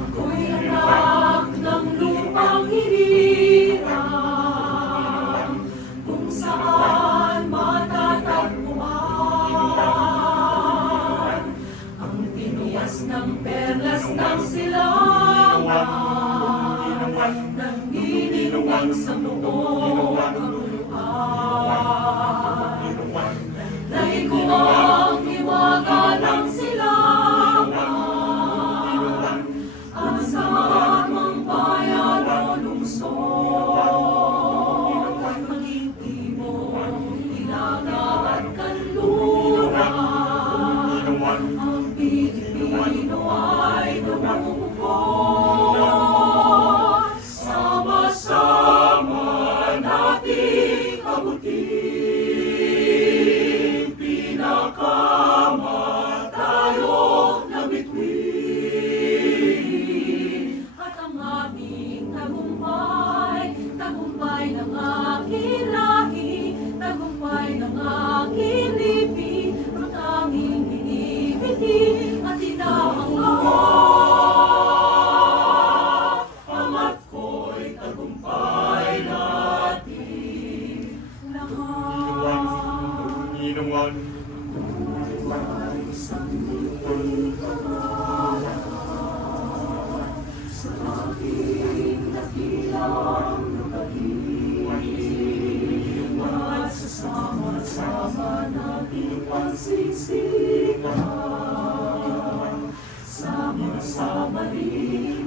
Ako'y anak ng lupang hirap, kung saan matatagpuan ang tinias ng perlas ng silangan, nanginginig sa buong kabuluhan. Nais ko ang hiwaga ng silangan, at sa amang bayan o lungsod, maging timog, ilaga at kanluran, ang Pilipino ay namumukod. Sama-sama nating abutin pinakamatayog na bituin, at ang aming tagumpay, tagumpay ng aking lahi, tagumpay ng aking lipi, ang aming binibiti at inaangak. Ama't ko'y tagumpay natin lahat. May isang muntong pangarap sa aking dakilang lupain, at sasama-sama nating pagsisikan, sama-sama rin